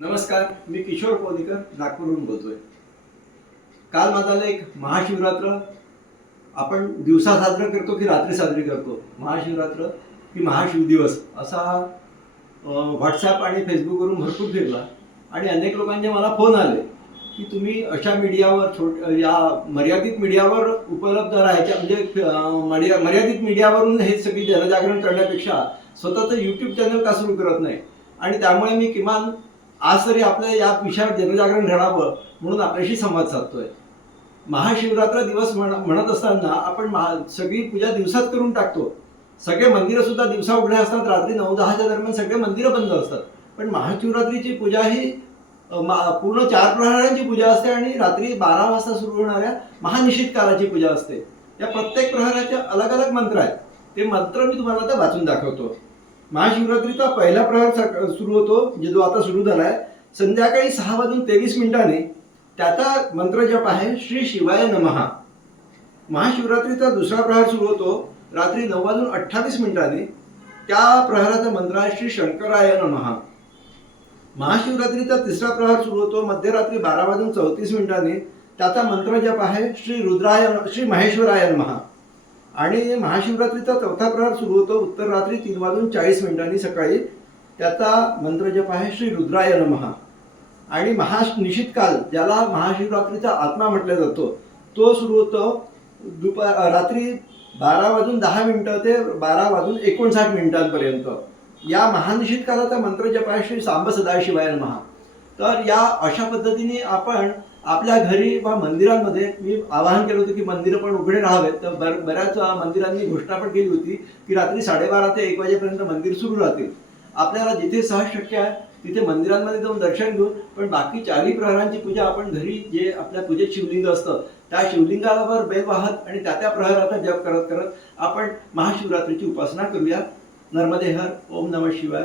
नमस्कार, मी किशोर पोदीकर नागपूरहून बोलतोय. काल माझा एक महाशिवरात्र आपण दिवसा साजरा करतो की रात्री साजरी करतो. महाशिवरात्र की महाशिवदिवस असा व्हॉट्सॲप आणि फेसबुकवरून भरपूर फिरला आणि अनेक लोकांचे मला फोन आले की तुम्ही अशा मीडियावर या मर्यादित मीडियावर उपलब्ध राहायच्या म्हणजे मर्यादित मीडियावरून हे सगळी जनजागरण करण्यापेक्षा स्वतःचं यूट्यूब चॅनल का सुरू करत नाही. आणि त्यामुळे मी किमान आज तरी आपल्या या विषयावर जनजागरण घडावं म्हणून आपल्याशी संवाद साधतोय. महाशिवरात्र दिवस म्हणत असताना आपण सगळी पूजा दिवसात करून टाकतो. सगळे मंदिरं सुद्धा दिवसा उघडे असतात, रात्री 9-10च्या दरम्यान सगळे मंदिरं बंद असतात. पण महाशिवरात्रीची पूजा ही पूर्ण 4 प्रहरांची पूजा असते आणि रात्री 12 वाजता सुरू होणाऱ्या महानिशित कालाची पूजा असते. या प्रत्येक प्रहराचे अलग अलग मंत्र आहेत. ते मंत्र मी तुम्हाला आता वाचून दाखवतो. महाशिवरात्रीचा पहिला प्रहर सुरू होतो, जो आता सुरू झालाय संध्याकाळी 6:23 त्याचा मंत्र जप आहे श्री शिवाय नमः. महाशिवरात्रीचा दुसरा प्रहर सुरू होतो रात्री 9:28 त्या प्रहराचा मंत्र आहे श्री शंकराय नमः. महाशिवरात्रीचा तिसरा प्रहर सुरू होतो मध्यरात्री 12:34 त्याचा मंत्र जप आहे श्री महेश्वराय नमः. आणि महाशिवरात्रीचा चौथा प्रहर सुरू होतो उत्तर रात्री 3:40 सकाळी, त्याचा मंत्र जप आहे श्री रुद्राय नमः. आणि महानिशित काल, ज्याला महाशिवरात्रीचा आत्मा म्हटलं जातो, तो सुरू होतो रात्री 12:10 ते 12:59 या महानिशित कालाचा मंत्र जप आहे श्री सांब सदाशिवाय नमः. तर या अशा पद्धतीने आपण आपल्या घरी वा मंदिरांमध्ये, मी आवाहन केलं होतं की मंदिरं पण उघडे राहावेत, तर बऱ्याच मंदिरांनी घोषणा पण केली होती की रात्री 12:30 ते 1 वाजेपर्यंत मंदिर सुरू राहतील. आपल्याला जिथे सहज शक्य आहे तिथे मंदिरांमध्ये जाऊन दर्शन घेऊन, पण बाकी 4ही प्रहरांची पूजा आपण घरी, जे आपल्या पूजेत शिवलिंग असतं त्या शिवलिंगावर बेल वाहत आणि त्या प्रहराचा जप करत करत आपण महाशिवरात्रीची उपासना करूया. नर्मदे हर. ओम नमः शिवाय.